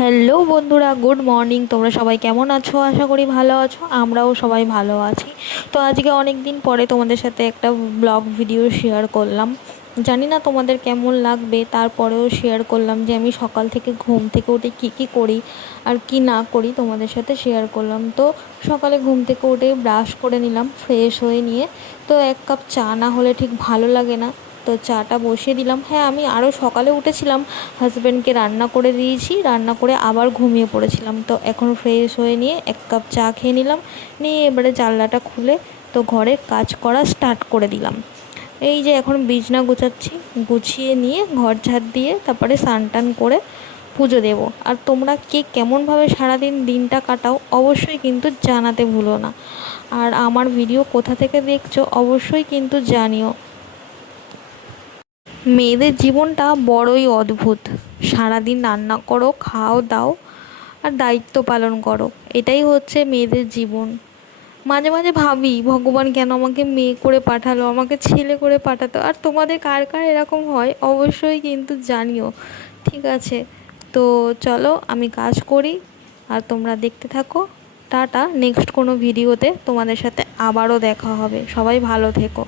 Hello বন্ধুরা, good morning. তোমরা সবাই কেমন আছো? আশা করি ভালো আছো। আমরাও সবাই ভালো আছি। তো আজকে অনেক দিন পরে তোমাদের সাথে একটা ব্লগ ভিডিও শেয়ার করলাম। জানি না তোমাদের কেমন লাগবে, তারপরেও শেয়ার করলাম যে আমি সকাল থেকে ঘুম থেকে উঠে কী করি আর কি না করি তোমাদের সাথে শেয়ার করলাম। তো সকালে ঘুম থেকে উঠে ব্রাশ করে নিলাম, ফ্রেশ হয়ে নিয়ে তো এক কাপ চা না হলে ঠিক ভালো লাগে না। তো চাটা বসিয়ে দিলাম। হ্যাঁ, আমি আরও সকালে উঠেছিলাম, হাজব্যান্ডকে রান্না করে দিয়েছি, রান্না করে আবার ঘুমিয়ে পড়েছিলাম। তো এখন ফ্রেশ হয়ে নিয়ে এক কাপ চা খেয়ে নিলাম, নিয়ে এবারে জানলাটা খুলে তো ঘরে কাজ করা স্টার্ট করে দিলাম। এই যে এখন বিছনা গুছাচ্ছি, গুছিয়ে নিয়ে ঘর ঝাড় দিয়ে তারপরে স্নান টান করে পুজো দেবো। আর তোমরা কে কেমনভাবে সারাদিন দিনটা কাটাও অবশ্যই কিন্তু জানাতে ভুলো না। আর আমার ভিডিও কোথা থেকে দেখছো অবশ্যই কিন্তু জানিও। মেয়েদের জীবনটা বড়ই অদ্ভুত। সারাদিন রান্না করো, খাও দাও আর দায়িত্ব পালন করো, এটাই হচ্ছে মেয়েদের জীবন। মাঝে মাঝে ভাবি ভগবান কেন আমাকে মেয়ে করে পাঠালো, আমাকে ছেলে করে পাঠাতো। আর তোমাদের কার কার এরকম হয় অবশ্যই কিন্তু জানিও। ঠিক আছে, তো চলো আমি কাজ করি আর তোমরা দেখতে থাকো। টাটা, নেক্সট কোনো ভিডিওতে তোমাদের সাথে আবারও দেখা হবে। সবাই ভালো থেকো।